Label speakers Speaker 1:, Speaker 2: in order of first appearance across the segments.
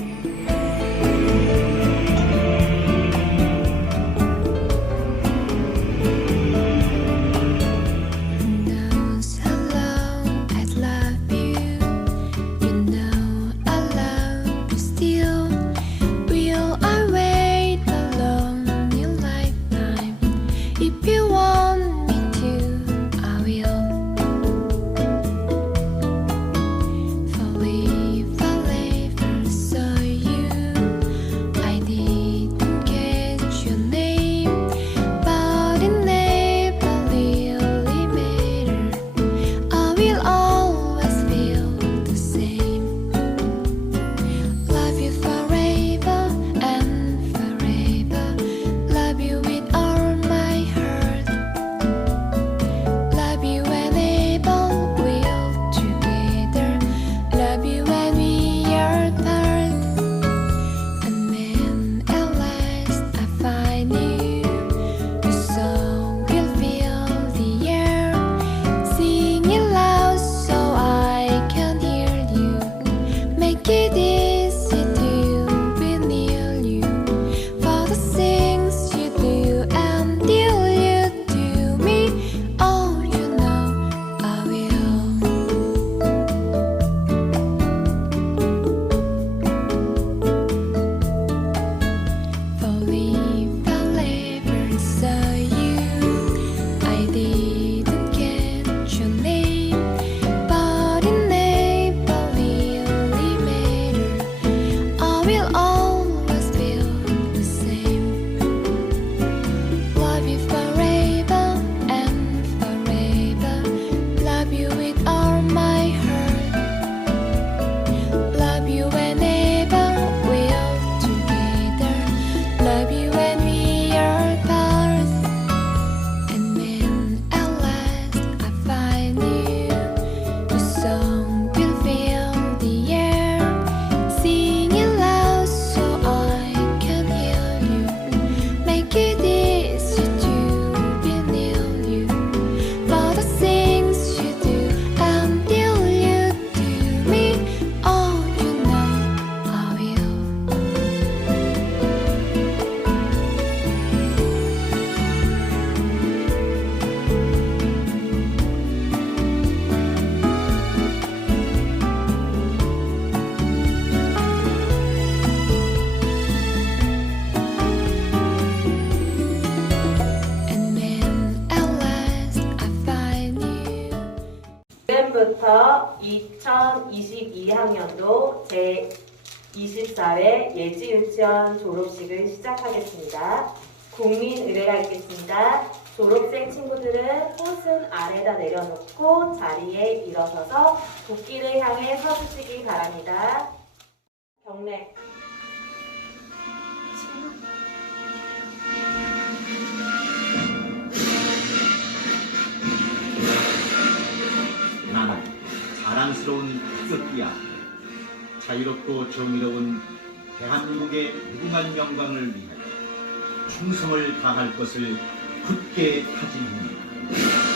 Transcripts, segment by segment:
Speaker 1: Yeah. 2022학년도 제24회 예지유치원 졸업식을 시작하겠습니다. 국민 의례가 있겠습니다. 졸업생 친구들은 꽃은 아래다 내려놓고 자리에 일어서서 도끼를 향해 서주시기 바랍니다. 경례
Speaker 2: 자랑스러운 뜻이야 자유롭고 정의로운 대한민국의 무궁한 영광을 위하여 충성을 다할 것을 굳게 다짐합니다.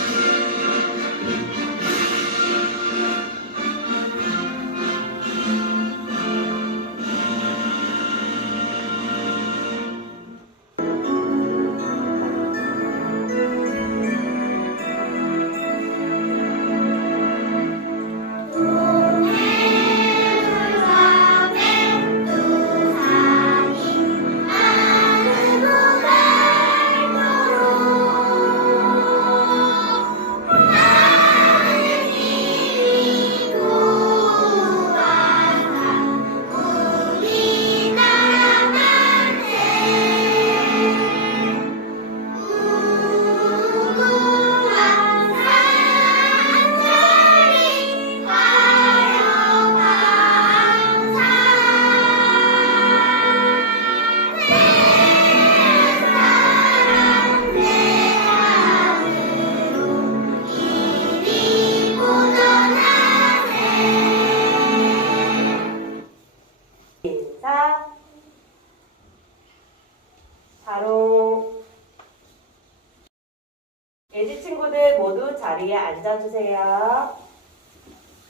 Speaker 1: 앉아주세요.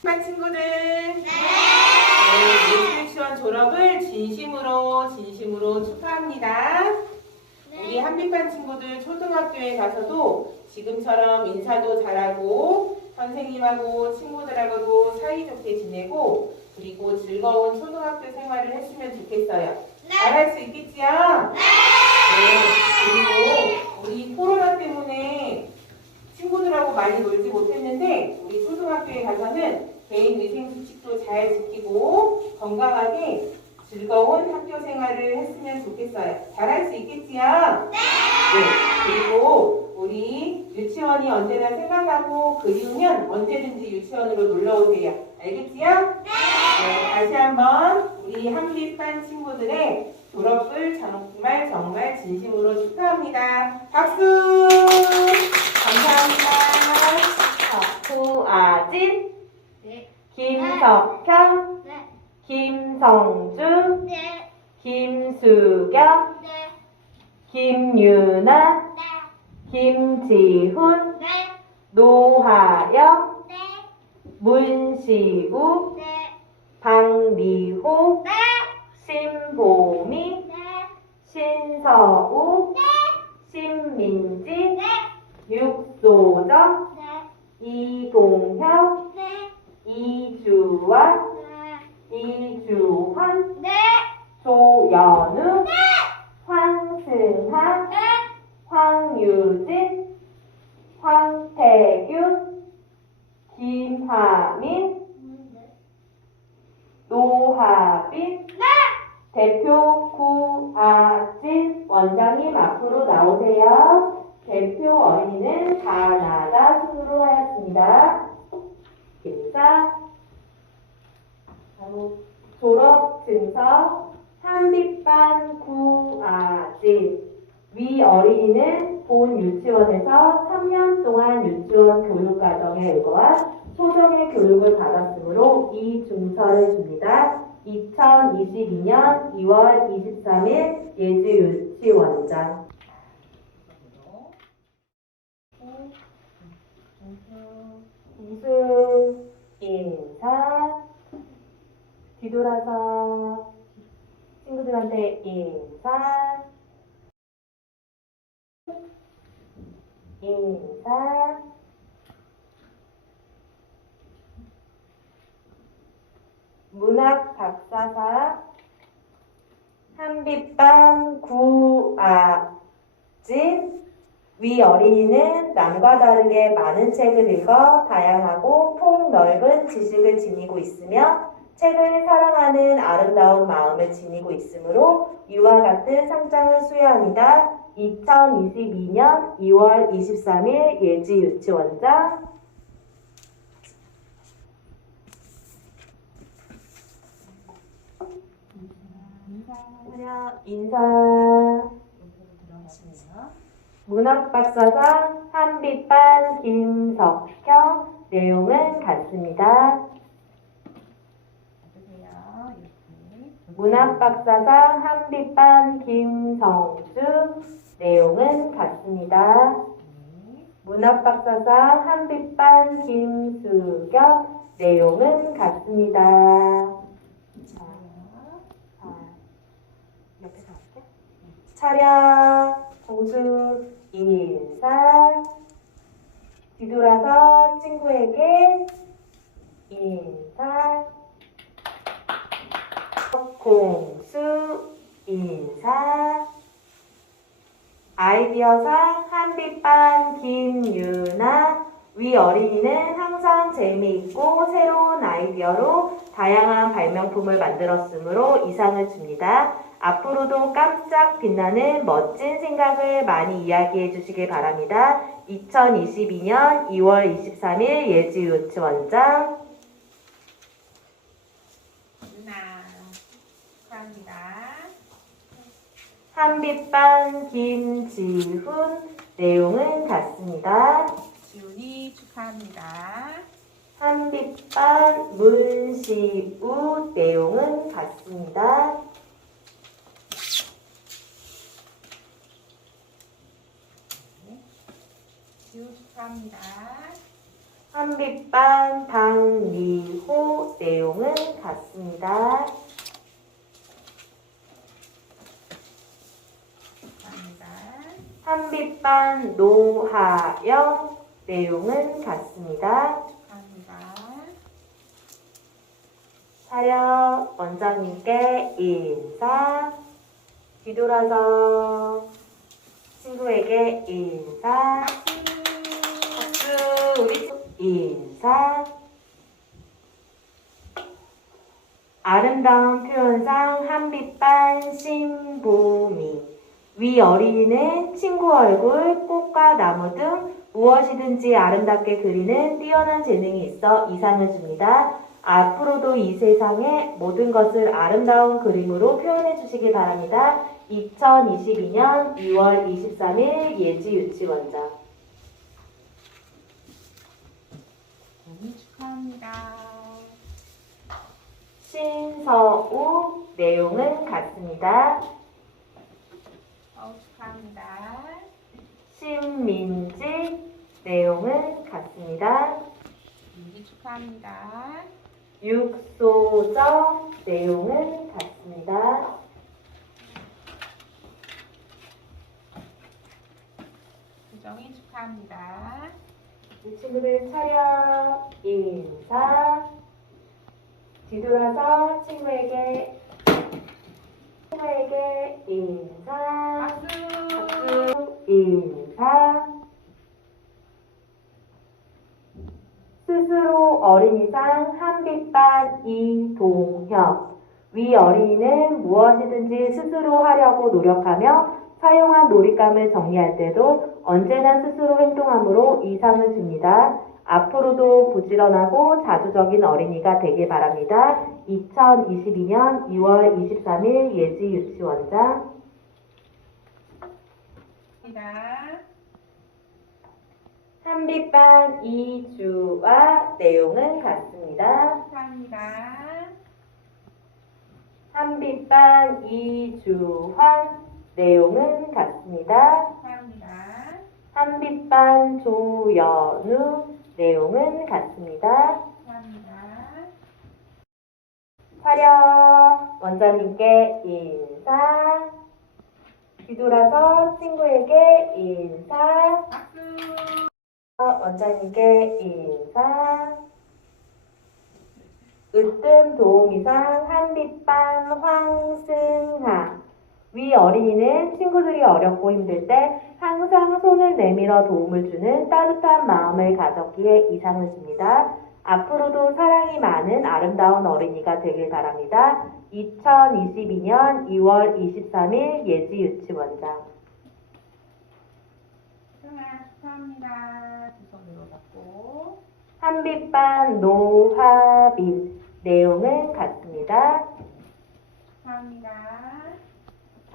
Speaker 1: 한 친구들. 네. 네 미술시원 졸업을
Speaker 3: 진심으로 진심으로 축하합니다. 네. 우리 한빛반 친구들 초등학교에 가서도 지금처럼 인사도 잘하고 선생님하고 친구들하고도 사이좋게 지내고 그리고 즐거운 초등학교 생활을 했으면 좋겠어요. 네. 잘할 수 있겠지요? 네. 네. 그리고 우리 코로나 때문에 친구들하고 많이 놀지 못했는데 우리 초등학교에 가서는 개인 위생 수칙도 잘 지키고 건강하게 즐거운 학교 생활을 했으면 좋겠어요. 잘할 수 있겠지요? 네. 그리고 우리 유치원이 언제나 생각나고 그리우면 언제든지 유치원으로 놀러 오세요. 알겠지요? 네. 다시 한번 우리 한빛반 친구들의 졸업을 정말 정말 진심으로 축하합니다. 박수! 감사합니다.
Speaker 4: 후아진,
Speaker 5: 네.
Speaker 4: 김석현,
Speaker 5: 네.
Speaker 4: 김성준,
Speaker 5: 네.
Speaker 4: 김수경,
Speaker 5: 네.
Speaker 4: 김유나,
Speaker 5: 네.
Speaker 4: 김지훈,
Speaker 5: 네.
Speaker 4: 노하영,
Speaker 5: 네.
Speaker 4: 문시우,
Speaker 5: 네.
Speaker 4: 박리호,
Speaker 5: 네.
Speaker 4: 신보미,
Speaker 5: 네.
Speaker 4: 신서우, 신민지,
Speaker 5: 네.
Speaker 4: 육소정,
Speaker 5: 네.
Speaker 4: 이동혁,
Speaker 5: 네.
Speaker 4: 이주환,
Speaker 5: 네.
Speaker 4: 이주환,
Speaker 5: 네.
Speaker 4: 조연우, 황승한,
Speaker 5: 네.
Speaker 4: 황유진, 황태균, 김하민, 노하빈, 대표 구아진 원장님 앞으로 나오세요. 대표 어린이는 다 나가 순으로 하였습니다. 인사, 바로 졸업 증서, 한빛반 구아진. 위 어린이는 본 유치원에서 3년 동안 유치원 교육과정에 의거한 소정의 교육을 받았으므로 이 증서를 줍니다. 2022년 2월 23일 예주 유치원장. 우승 인사. 뒤돌아서 친구들한테 인사. 인사. 문학 박사사. 한빛반 구아진 위 어린이는 남과 다르게 많은 책을 읽어 다양하고 폭넓은 지식을 지니고 있으며 책을 사랑하는 아름다운 마음을 지니고 있으므로 이와 같은 상장을 수여합니다. 2022년 2월 23일 예지 유치원장. 인사 인사 문학박사상 한빛반 김석형 내용은 같습니다. 문학박사상 한빛반 김성주 내용은 같습니다. 문학박사상 한빛반 김수경 내용은 같습니다. 차량 공수 인사 뒤돌아서 친구에게 인사. 공수 인사. 아이디어상 한빛반 김유나 위 어린이는 항상 재미있고 새로운 아이디어로 다양한 발명품을 만들었으므로 이상을 줍니다. 앞으로도 깜짝 빛나는 멋진 생각을 많이 이야기해 주시길 바랍니다. 2022년 2월 23일 예지 유치원장
Speaker 3: 누나 축하합니다.
Speaker 4: 한빛반 김지훈 내용은 같습니다.
Speaker 3: 기운이 축하합니다.
Speaker 4: 한빛반 문시우 내용은 같습니다.
Speaker 3: 네, 기운 축하합니다.
Speaker 4: 한빛반 당미호 내용은 같습니다. 한빛반 노하영 내용은 같습니다.
Speaker 3: 축하합니다.
Speaker 4: 차렷 원장님께 인사 뒤돌아서 친구에게 인사 박수 우리 인사 아름다운 표현상 한빛반 신부미 위 어린이는 친구 얼굴, 꽃과 나무 등 무엇이든지 아름답게 그리는 뛰어난 재능이 있어 이상을 줍니다. 앞으로도 이 세상의 모든 것을 아름다운 그림으로 표현해 주시기 바랍니다. 2022년 2월 23일 예지 유치원장.
Speaker 3: 축하합니다.
Speaker 4: 신서우 내용은 같습니다.
Speaker 3: 축하합니다.
Speaker 4: 신민지 내용은 같습니다.
Speaker 3: 민지 축하합니다.
Speaker 4: 육소정 내용은 같습니다.
Speaker 3: 수정이 축하합니다.
Speaker 4: 이 친구들 차렷 인사 뒤돌아서 친구에게 친구에게 인사.
Speaker 3: 박수
Speaker 4: 인사 스스로 어린이상 한빛반 이동혁 위 어린이는 무엇이든지 스스로 하려고 노력하며 사용한 놀잇감을 정리할 때도 언제나 스스로 행동함으로 이상을 줍니다. 앞으로도 부지런하고 자주적인 어린이가 되길 바랍니다. 2022년 2월 23일 예지 유치원장
Speaker 3: 감사합니다.
Speaker 4: 한빛반 이주와 내용은 같습니다.
Speaker 3: 축하합니다.
Speaker 4: 한빛반 이주환 내용은 같습니다.
Speaker 3: 축하합니다.
Speaker 4: 한빛반 조연우 내용은 같습니다.
Speaker 3: 축하합니다.
Speaker 4: 차렷 원장님께 인사 뒤돌아서 친구에게 인사
Speaker 3: 박수.
Speaker 4: 원장님께 인사 으뜸 도우미상 한빛반 황승하 위 어린이는 친구들이 어렵고 힘들 때 항상 손을 내밀어 도움을 주는 따뜻한 마음을 가졌기에 이상을 줍니다. 앞으로도 사랑이 많은 아름다운 어린이가 되길 바랍니다. 2022년 2월 23일 예지 유치원장
Speaker 3: 수정아 축하합니다. 두 손으로 잡고.
Speaker 4: 한빛반 노하빈 내용은 같습니다.
Speaker 3: 축하합니다.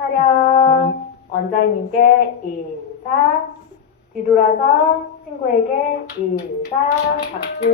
Speaker 4: 차렷 원장님께 인사. 뒤돌아서 친구에게 인사. 박수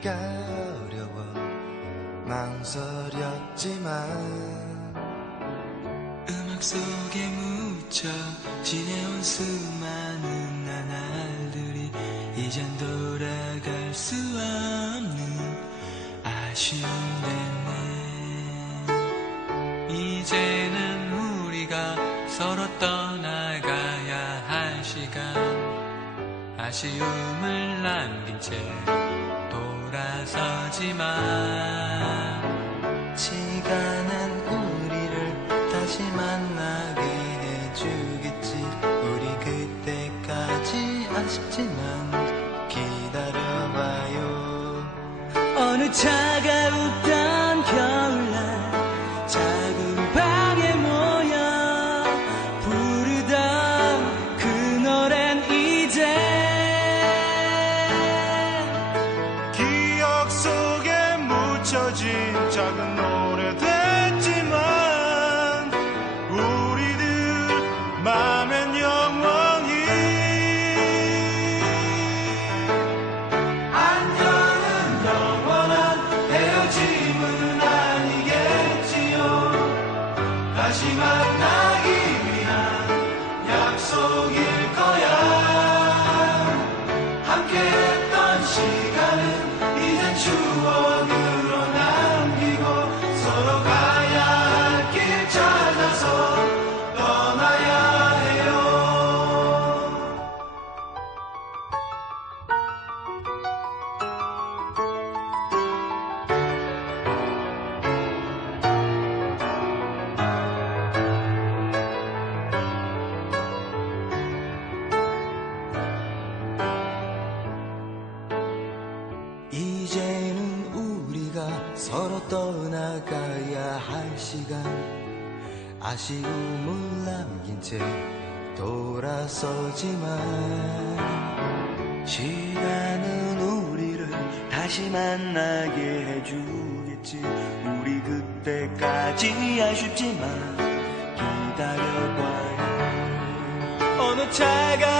Speaker 6: 기가 어려워 망설였지만 음악 속에 묻혀 지내온 수많은 나날들이 이젠 돌아갈 수 없는 아쉬움 됐네. 이제는 우리가 서로 떠나가야 할 시간. 아쉬움을 남긴 채 서지만 시간은 시간. 아쉬움을 남긴 채 돌아서지만 시간은 우리를 다시 만나게 해주겠지. 우리 그때까지 아쉽지만 기다려봐요 어느 차가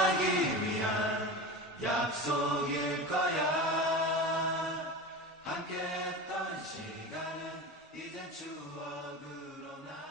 Speaker 6: 약속일 거야. 함께 했던 시간은 이젠 추억으로 남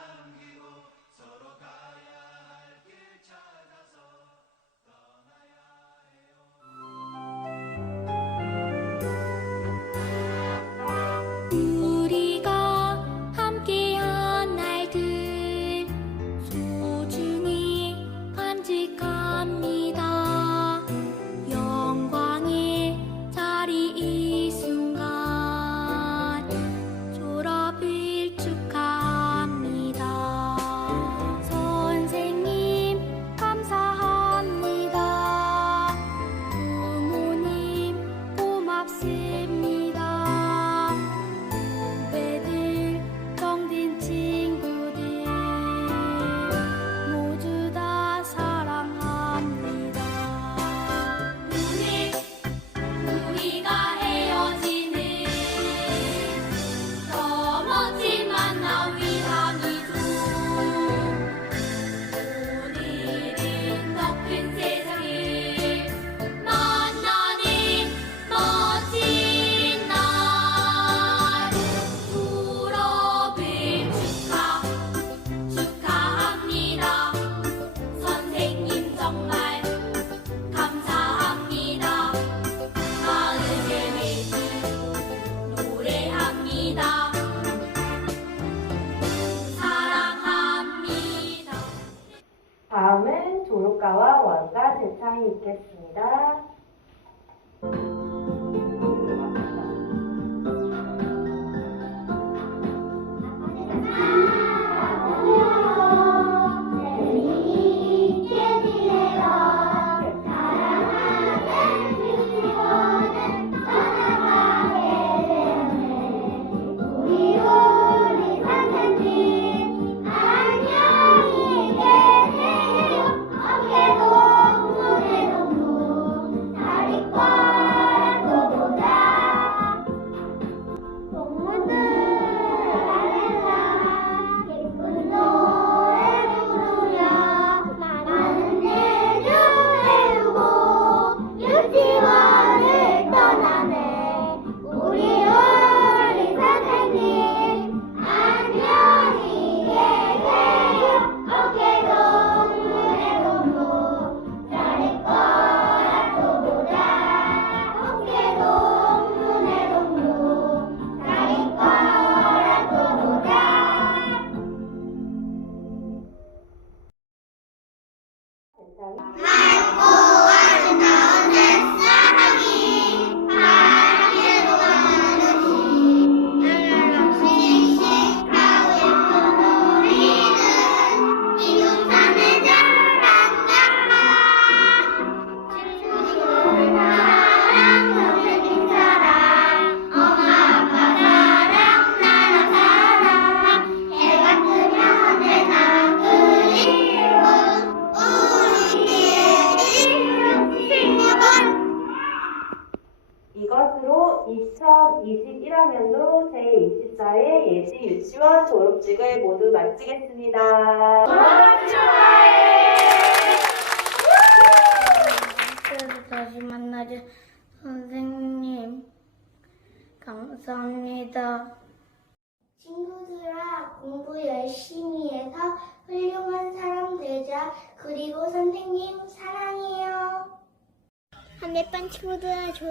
Speaker 2: 예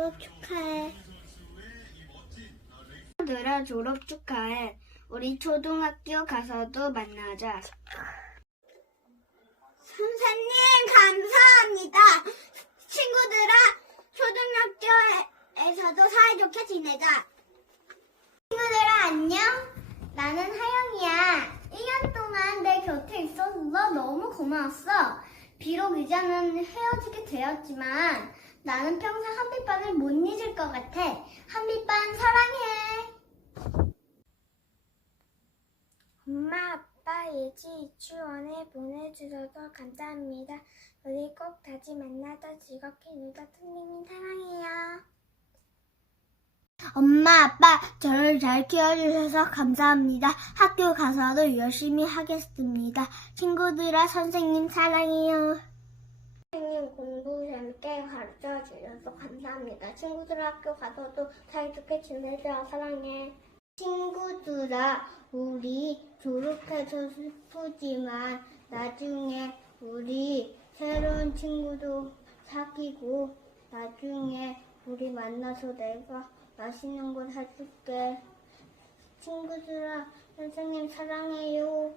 Speaker 2: 졸업 축하해. 친구들아 졸업 축하해. 우리 초등학교 가서도 만나자. 선생님 감사합니다. 친구들아 초등학교에서도 사이좋게 지내자. 친구들아 안녕. 나는 하영이야. 1년 동안 내 곁에 있어서 너무 고마웠어. 비록 이제는 헤어지게 되었지만 나는 평생 한빛반을 못 잊을 것 같아. 한빛반 사랑해. 엄마, 아빠 예지 유치원에 보내주셔서 감사합니다. 우리 꼭 다시 만나서 즐겁게 놀다 선생님 사랑해요. 엄마, 아빠 저를 잘 키워주셔서 감사합니다. 학교 가서도 열심히 하겠습니다. 친구들아 선생님 사랑해요. 선생님 공부 재밌게 가르쳐 주셔서 감사합니다. 친구들 학교 가서도 사이좋게 지내자 사랑해. 친구들아, 우리 졸업해서 슬프지만 나중에 우리 새로운 친구도 사귀고 나중에 우리 만나서 내가 맛있는 거 사줄게. 친구들아, 선생님 사랑해요.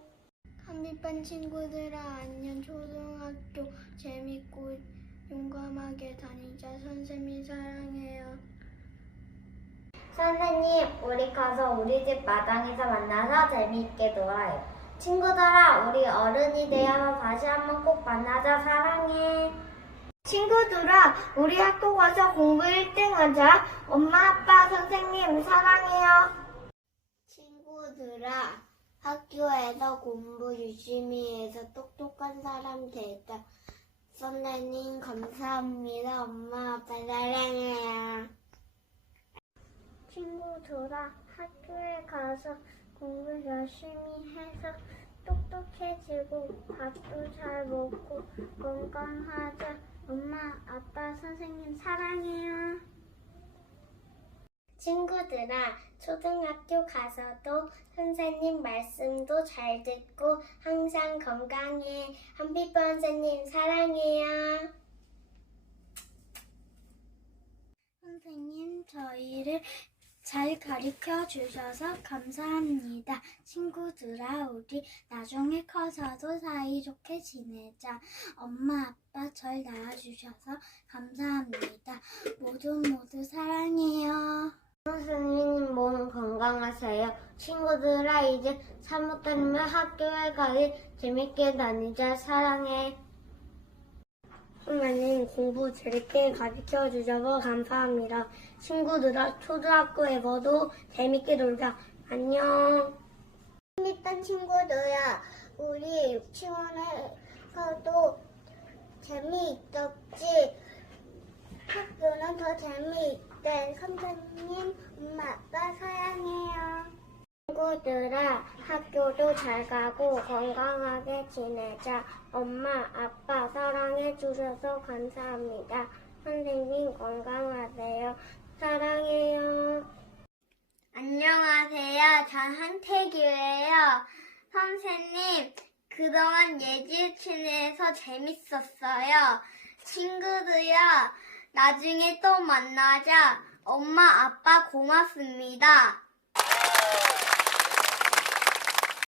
Speaker 2: 한빛 반 친구들아, 안녕. 초등학교 재밌고 용감하게 다니자. 선생님 사랑해요. 선생님, 우리 가서 우리 집 마당에서 만나서 재미있게 놀아요. 친구들아, 우리 어른이 되어서 다시 한번 꼭 만나자. 사랑해. 친구들아, 우리 학교 가서 공부 1등 하자. 엄마, 아빠, 선생님, 사랑해요. 친구들아, 학교에서 공부 열심히 해서 똑똑한 사람 되자. 선생님, 감사합니다. 엄마, 아빠, 사랑해요. 친구들아, 학교에 가서 공부 열심히 해서 똑똑해지고 밥도 잘 먹고 건강하자. 엄마, 아빠, 선생님 사랑해요. 친구들아, 초등학교 가서도 선생님 말씀도 잘 듣고 항상 건강해. 한빛 선생님 사랑해요. 선생님, 저희를
Speaker 7: 잘 가르쳐 주셔서 감사합니다. 친구들아, 우리 나중에 커서도 사이좋게 지내자. 엄마, 아빠 절 낳아주셔서 감사합니다. 모두 모두 사랑해요.
Speaker 2: 선생님 몸 건강하세요. 친구들아, 이제 사무 끝나면 학교에 가기 재밌게 다니자. 사랑해. 선생님 공부 재밌게 가르쳐 주셔서 감사합니다. 친구들아, 초등학교에서도 재밌게 놀자. 안녕. 일단 친구들아, 우리 유치원에서도 재미있었지. 학교는 더 재미있 대. 선생님, 엄마, 아빠 사랑해요. 친구들아, 학교도 잘 가고 건강하게 지내자. 엄마, 아빠 사랑해 주셔서 감사합니다. 선생님 건강하세요. 사랑해요. 안녕하세요. 전 한태규예요. 선생님, 그동안 예질춘에서 재밌었어요. 친구들요, 나중에 또 만나자. 엄마, 아빠 고맙습니다.